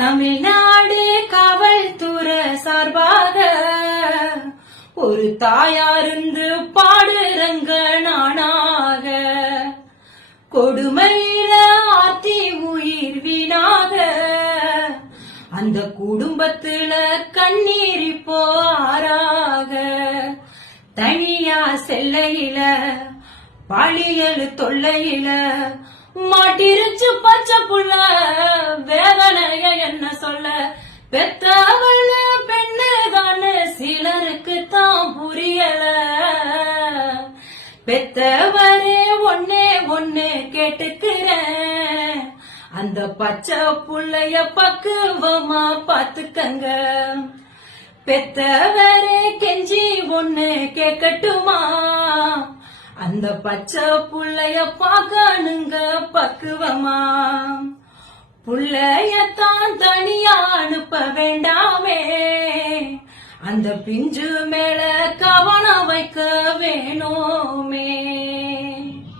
தமிழ்நாடு காவல்துறை சார்பாக ஒரு தாயாருந்து பாடுறங்க நானாக கொடுமையில ஆத்தி உயிர் வீணாக அந்த குடும்பத்துல கண்ணீர் இப்போ ஆறாக தனியா செல்லையில பாலியல் தொல்லையில மாட்டிருச்சு பச்சை புள்ள வேதனைய என்ன சொல்ல பெத்தவள பெண்ணுதான்னு சிலருக்கு தான் புரியல பெத்தவரே ஒன்னே ஒன்னு கேட்டுக்கிறேன் அந்த பச்சை புள்ளைய பக்குவமா பாத்துக்கங்க பெத்தவரே கெஞ்சி ஒன்னு கேட்கட்டுமா அந்த பச்சை புள்ளைய பாக்கணுங்க பக்குவமா புள்ளையத்தான் தனியா அனுப்ப வேண்டாமே அந்த பிஞ்சு மேல கவனம் வைக்க வேணுமே.